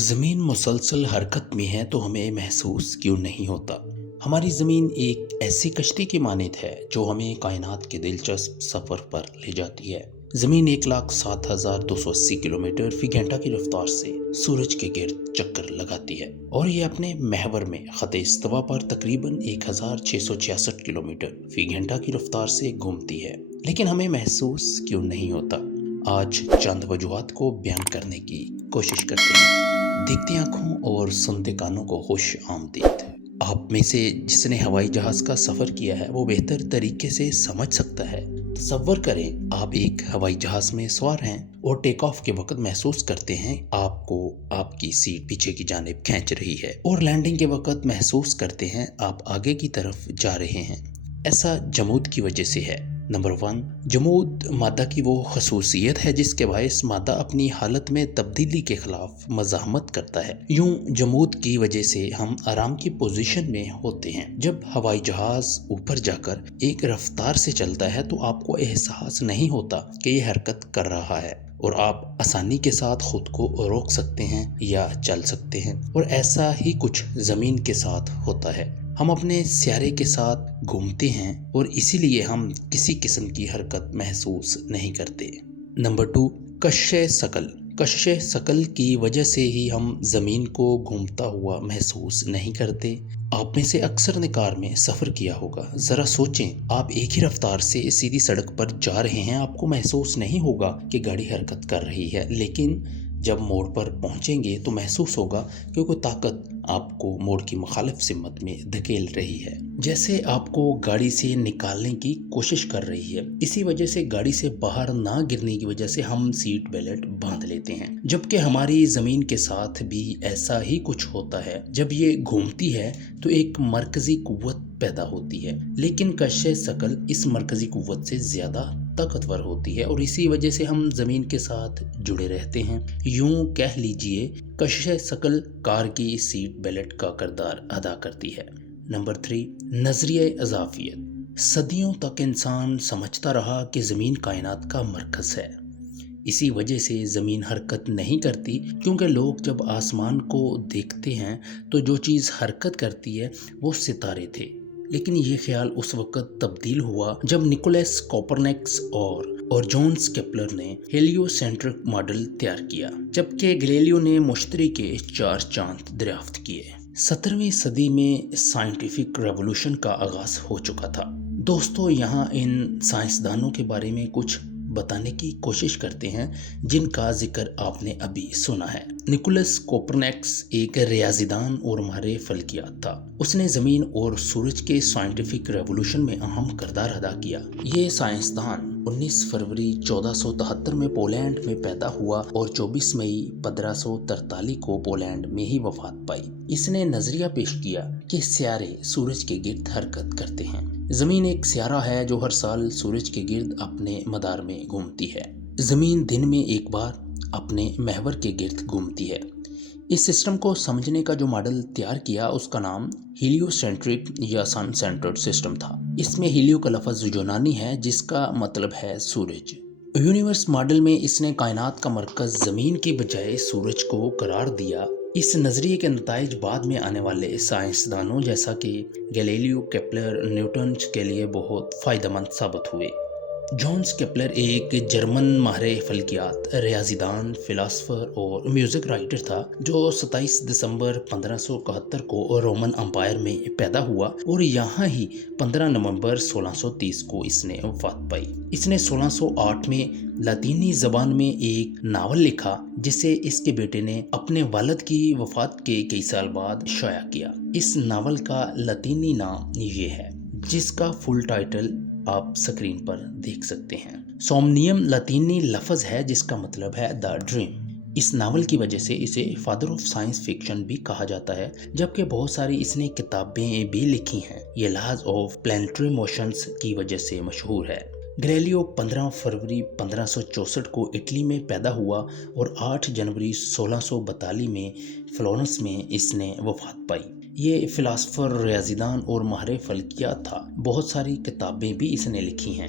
زمین مسلسل حرکت میں ہے تو ہمیں محسوس کیوں نہیں ہوتا؟ ہماری زمین ایک ایسی کشتی کی مانند ہے جو ہمیں کائنات کے دلچسپ سفر پر لے جاتی ہے۔ زمین 1,07,280 کلومیٹر فی گھنٹہ کی رفتار سے سورج کے گرد چکر لگاتی ہے اور یہ اپنے محور میں خط استوا پر تقریباً 1,666 کلومیٹر فی گھنٹہ کی رفتار سے گھومتی ہے، لیکن ہمیں محسوس کیوں نہیں ہوتا؟ آج چند وجوہات کو بیان کرنے کی کوشش کرتے ہیں۔ دیکھتے آنکھوں اور سنتے کانوں کو خوش آمدید۔ آپ میں سے جس نے ہوائی جہاز کا سفر کیا ہے وہ بہتر طریقے سے سمجھ سکتا ہے۔ تصور کریں آپ ایک ہوائی جہاز میں سوار ہیں اور ٹیک آف کے وقت محسوس کرتے ہیں آپ کو آپ کی سیٹ پیچھے کی جانب کھینچ رہی ہے، اور لینڈنگ کے وقت محسوس کرتے ہیں آپ آگے کی طرف جا رہے ہیں۔ ایسا جمود کی وجہ سے ہے۔ نمبر 1، جمود مادہ کی وہ خصوصیت ہے جس کے باعث مادہ اپنی حالت میں تبدیلی کے خلاف مزاحمت کرتا ہے۔ یوں جمود کی وجہ سے ہم آرام کی پوزیشن میں ہوتے ہیں۔ جب ہوائی جہاز اوپر جا کر ایک رفتار سے چلتا ہے تو آپ کو احساس نہیں ہوتا کہ یہ حرکت کر رہا ہے، اور آپ آسانی کے ساتھ خود کو روک سکتے ہیں یا چل سکتے ہیں، اور ایسا ہی کچھ زمین کے ساتھ ہوتا ہے۔ ہم اپنے سیارے کے ساتھ گھومتے ہیں اور اسی لیے ہم کسی قسم کی حرکت محسوس نہیں کرتے۔ نمبر 2، کشش ثقل۔ کشش ثقل کی وجہ سے ہی ہم زمین کو گھومتا ہوا محسوس نہیں کرتے۔ آپ میں سے اکثر نے کار میں سفر کیا ہوگا۔ ذرا سوچیں، آپ ایک ہی رفتار سے سیدھی سڑک پر جا رہے ہیں، آپ کو محسوس نہیں ہوگا کہ گاڑی حرکت کر رہی ہے، لیکن جب موڑ پر پہنچیں گے تو محسوس ہوگا کہ کوئی طاقت آپ کو موڑ کی مخالف سمت میں دھکیل رہی ہے، جیسے آپ کو گاڑی سے نکالنے کی کوشش کر رہی ہے۔ اسی وجہ سے گاڑی سے باہر نہ گرنے کی وجہ سے ہم سیٹ بیلٹ باندھ لیتے ہیں، جبکہ ہماری زمین کے ساتھ بھی ایسا ہی کچھ ہوتا ہے۔ جب یہ گھومتی ہے تو ایک مرکزی قوت پیدا ہوتی ہے، لیکن کشش ثقل اس مرکزی قوت سے زیادہ طاقتور ہوتی ہے، اور اسی وجہ سے ہم زمین کے ساتھ جڑے رہتے ہیں۔ یوں کہہ لیجئے کشش ثقل کار کی سیٹ بیلٹ کا کردار ادا کرتی ہے۔ نمبر 3، نظریہ اضافیت۔ صدیوں تک انسان سمجھتا رہا کہ زمین کائنات کا مرکز ہے۔ اسی وجہ سے زمین حرکت نہیں کرتی، کیونکہ لوگ جب آسمان کو دیکھتے ہیں تو جو چیز حرکت کرتی ہے وہ ستارے تھے۔ لیکن یہ خیال اس وقت تبدیل ہوا جب نکولس کوپرنیکس اور جونز کیپلر نے ہیلیو سینٹرک ماڈل تیار کیا، جبکہ گلیلیو نے مشتری کے 4 چاند دریافت کیے۔ 17ویں صدی میں سائنٹیفک ریولوشن کا آغاز ہو چکا تھا۔ دوستو، یہاں ان سائنسدانوں کے بارے میں کچھ بتانے کی کوشش کرتے ہیں جن کا ذکر آپ نے ابھی سنا ہے۔ نکولس کوپرنیکس ایک ریاضی دان اور ماہر فلکیات تھا۔ اس نے زمین اور سورج کے سائنٹیفک ریولوشن میں اہم کردار ادا کیا۔ یہ سائنسدان 19 فروری 1473 میں پولینڈ میں پیدا ہوا اور 24 مئی 1543 کو پولینڈ میں ہی وفات پائی۔ اس نے نظریہ پیش کیا کہ سیارے سورج کے گرد حرکت کرتے ہیں۔ زمین ایک سیارہ ہے جو ہر سال سورج کے گرد اپنے مدار میں گھومتی ہے۔ زمین دن میں ایک بار اپنے محور کے گرد گھومتی ہے۔ اس سسٹم کو سمجھنے کا جو ماڈل تیار کیا اس کا نام ہیلیو سینٹرک یا سن سینٹرڈ سسٹم تھا۔ اس میں ہیلیو کا لفظ یونانی ہے جس کا مطلب ہے سورج۔ یونیورس ماڈل میں اس نے کائنات کا مرکز زمین کی بجائے سورج کو قرار دیا۔ اس نظریے کے نتائج بعد میں آنے والے سائنسدانوں جیسا کہ گلیلیو، کیپلر، نیوٹن کے لیے بہت فائدہ مند ثابت ہوئے۔ جونز کیپلر ایک جرمن ماہر فلکیات، ریاضی دان، فلاسفر اور میوزک رائٹر تھا جو 27 دسمبر 1571 کو رومن امپائر میں پیدا ہوا اور یہاں ہی 15 نومبر 1630 کو اس نے وفات پائی۔ اس نے 1608 میں لاطینی زبان میں ایک ناول لکھا جسے اس کے بیٹے نے اپنے والد کی وفات کے کئی سال بعد شائع کیا۔ اس ناول کا لاطینی نام یہ ہے، جس کا فل ٹائٹل آپ سکرین پر دیکھ سکتے ہیں۔ سومنیم لاطینی لفظ ہے جس کا مطلب ہے دا ڈریم۔ اس ناول کی وجہ سے اسے فادر آف سائنس فکشن بھی کہا جاتا ہے، جبکہ بہت ساری اس نے کتابیں بھی لکھی ہیں۔ یہ لاز آف پلانیٹری موشنز کی وجہ سے مشہور ہے۔ گلیلیو 15 فروری 1564 کو اٹلی میں پیدا ہوا اور 8 جنوری 1642 میں فلورنس میں اس نے وفات پائی۔ یہ فلاسفر، ریاضی دان اور ماہر فلکیات تھا۔ بہت ساری کتابیں بھی اس نے لکھی ہیں۔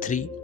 3,